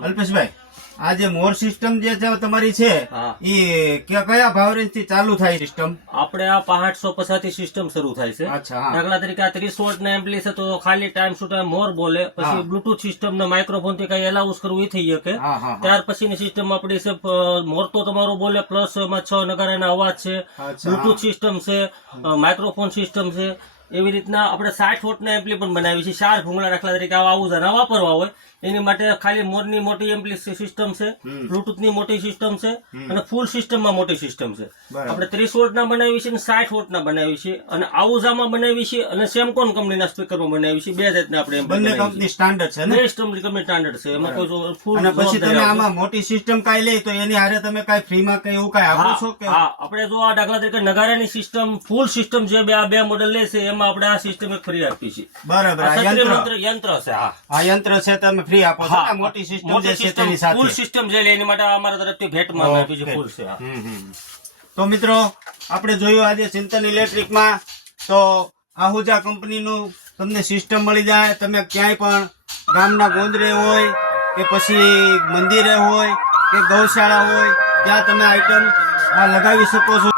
અલ્પેશભાઈ, આ જે મોર સિસ્ટમ જે છે તમારી છે એ કયા ભાવ રેન્જ થી ચાલુ થાય સિસ્ટમ? આપણે આ 550 થી સિસ્ટમ શરૂ થાય છે. દાખલા તરીકે આ 30 વોટ ના એમ્પ્લી છે તો ખાલી ટાઈમ ટુ ટાઈમ મોર બોલે. પછી બ્લુટૂથ સિસ્ટમ ને માઇક્રોફોન થી કઈ એલાઉસ કરવું એ થઈ શકે. ત્યાર પછીની સિસ્ટમ આપણી છે મોર તો તમારો બોલે પ્લસ એમાં 6 નગારાના અવાજ છે, બ્લુટૂથ સિસ્ટમ છે, માઇક્રોફોન સિસ્ટમ છે. એવી રીતના આપણે 60 વોટ ના એમ્પ્લી પણ બનાવી છે. 4 ભૂંગળા દાખલા તરીકે આવું જરા વાપરવા હોય એની માટે ખાલી મોરની મોટી એમ્પ્લી સિસ્ટમ છે, બ્લુટૂથ ની મોટી સિસ્ટમ છે અને ફૂલ સિસ્ટમમાં મોટી સિસ્ટમ છે. આપણે 30 વોટ ના બનાવી છે અને 60 વોટ ના બનાવી છે અને આવુઝામાં બનાવી છે અને સેમકોન કંપનીના સ્પીકરમાં બનાવી છે. બે જાતના આપણે બંને કંપની સ્ટાન્ડર્ડ છે ને? બેસ્ટ કંપની સ્ટાન્ડર્ડ છે. એમાં કોઈ ફૂલ. અને પછી તમે આમાં મોટી સિસ્ટમ કાઈ લે તો એની હારે તમે કાઈ ફ્રીમાં કઈ એવું કાઈ આપો છો કે? હા, આપણે જો આ દાખલા તરીકે નગારાની સિસ્ટમ ફૂલ સિસ્ટમ જે બે મોડેલ લે છે એમાં આપણે આ સિસ્ટમ ફ્રી આપી છે. બરાબર. યંત્ર છે. હા, આ યંત્ર છે તમે ફ્રી આપો છો ને? મોટી સિસ્ટમ જે છે તેની સાથે ફૂલ સિસ્ટમ જે લે એની માટે અમારા તરફથી ભેટમાં આપી છે ફૂલ છે. તો મિત્રો આપણે જોયું આજે ચિંતન ઇલેક્ટ્રિકમાં તો આહુજા કંપનીનું તમને સિસ્ટમ મળી જાય. તમે ક્યાંય પણ ગામના ગોંદરે હોય કે પછી મંદિરે હોય કે ગૌશાળા હોય ત્યાં તમે આઈટમ લગાવી શકો છો.